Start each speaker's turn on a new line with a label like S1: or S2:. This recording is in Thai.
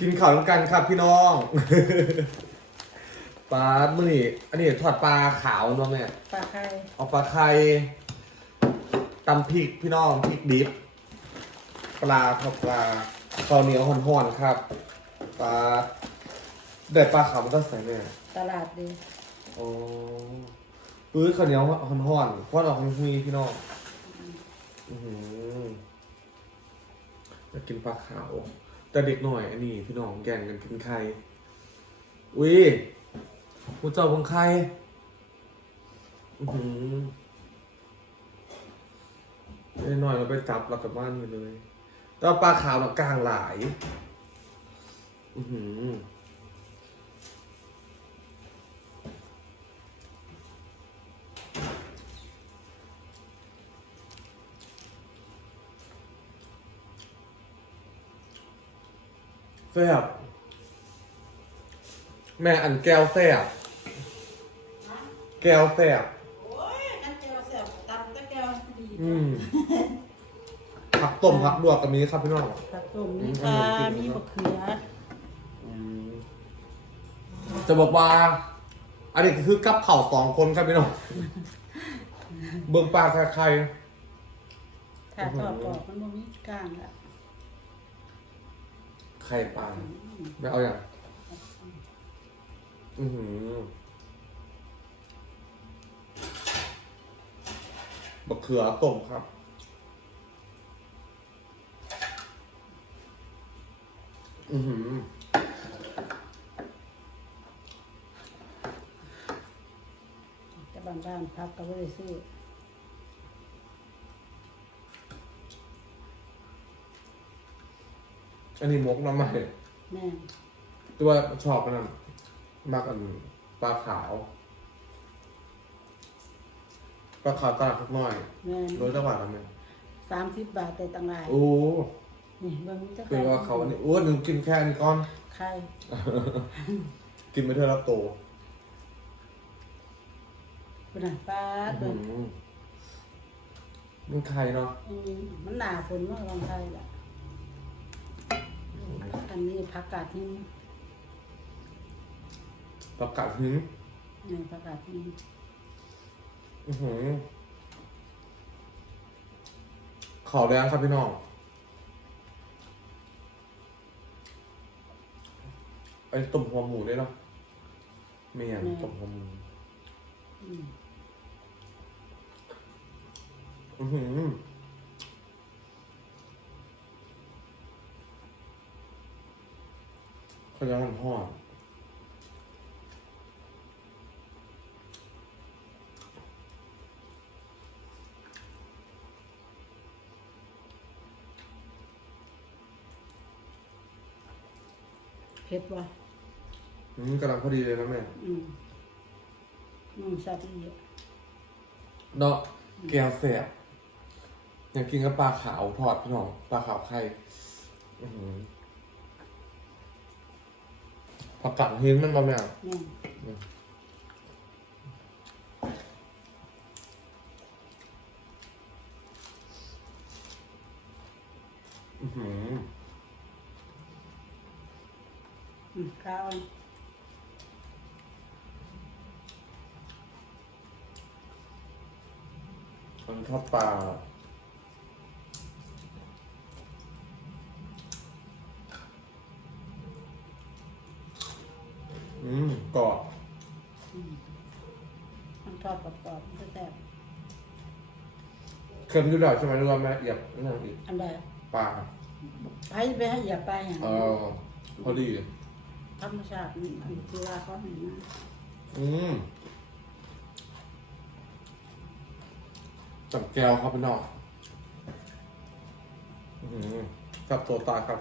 S1: กินข้าวน้ำกันครับพี่น้อง ปลาเมื่อนี่อันนี้ทอดปลาขาวเนาะแม่
S2: ปลาไข่
S1: เอาปลาไข่ตำพริกพี่น้องพริกดิบ ปลาครับปลาข้าวเหนียวห่อนๆครับ ปลาได้ปลาขาวมันต้องใส่เนี่ย
S2: ตลาดดี
S1: โอ้ปื้อข้าวเหนียวห่อนๆเพราะเราคงมีพี่น้องอือหืออยากกินปลาขาว แต่เด็กหน่อยอันนี้พี่น้องแก่งกันกินไข่อุ้ยผู้เจ้าของไข่อือหือเอ้หน่อยเราไปจับเรากลับบ้านอยู่เลยแต่ปลาขาวเรากลางหลาย อือหือ แซ่บแม่อันแก้วแซ่บแก้วแซ่บ
S2: โอ้ยกันเจียวเสียบตำตะแก้วดี
S1: อืมผักต้มผักลวกกับนี้ครับพี่น้อง
S2: ผักต้มมีปลามีมะเขือ
S1: จะบอกว่า อันนี้คือกับเข่าวสองคนครับพี่น้อง เบิ่งปลาใคร
S2: ถ้าทอดกรอบมันบ่มีกลางละ
S1: ไข่ปลาไม่เอาอย่าง อือหือบักเขือต้มครับ อือหือ
S2: จะบานบ้านพักก็บ่ได้ซื้อ
S1: อันนี้มกน้ำใหม่
S2: แม่
S1: ตัวาชอบกันนั่นมากอันปลาขาวปลาขาวตลาดสักหน่อย
S2: แม่
S1: โดยจังหวัดอะไร
S2: สามสิบบาทแต่ต่างหลาย
S1: โอ้
S2: นี่เบิ่งจะ
S1: คือว่าเขาอันนี้อ้วนหนึ่งกินแค่อันนี้ก้อน
S2: ไข่
S1: กินไม่เท่าละโต
S2: เป็นน่ะปลา
S1: อื้อ
S2: เบิ่ง
S1: หือมันไข่เนาะ
S2: อืมมันหนาฝนมันก็ลองไข่ละ อันนี้ผักกาดหิน
S1: ประกาศหึง
S2: นี่ผักกาดหิน
S1: อื้อหือขอแดงครับพี่น้อง ไอ้ต้มหัวหมูได้เนาะเมียนต้มหัวหมู
S2: อืม
S1: อือหือ เขาจะมันหอด
S2: เผ็ดว่ะ
S1: อืมกำลังพอดีเลยนะแม่
S2: อืมอืมแซ่บอีก
S1: เนาะแก้วแสบอยากกินกับปลาขาวทอดพี่น้องปลาขาวไข่อื้อหือ ผักกัดหินมันมาแม่
S2: แม่น
S1: อื้อหือ
S2: อืมข้าว
S1: มันทอดปลา กรอบ
S2: มันทอดกรอบๆมันก็แซ่บ
S1: เค็มอยู่แล้วใช่ไหมหรือว่าแม่เอียบนั่นอีก
S2: อันใด
S1: ปลา
S2: ไปไปให้อย่าไปอย่าง
S1: เออพอดี
S2: ธรรมชาตินี่อันคือว่าเขาเห็นนะ
S1: อืมจับแก้วครับพี่น้องอืมกับตัวตาครับ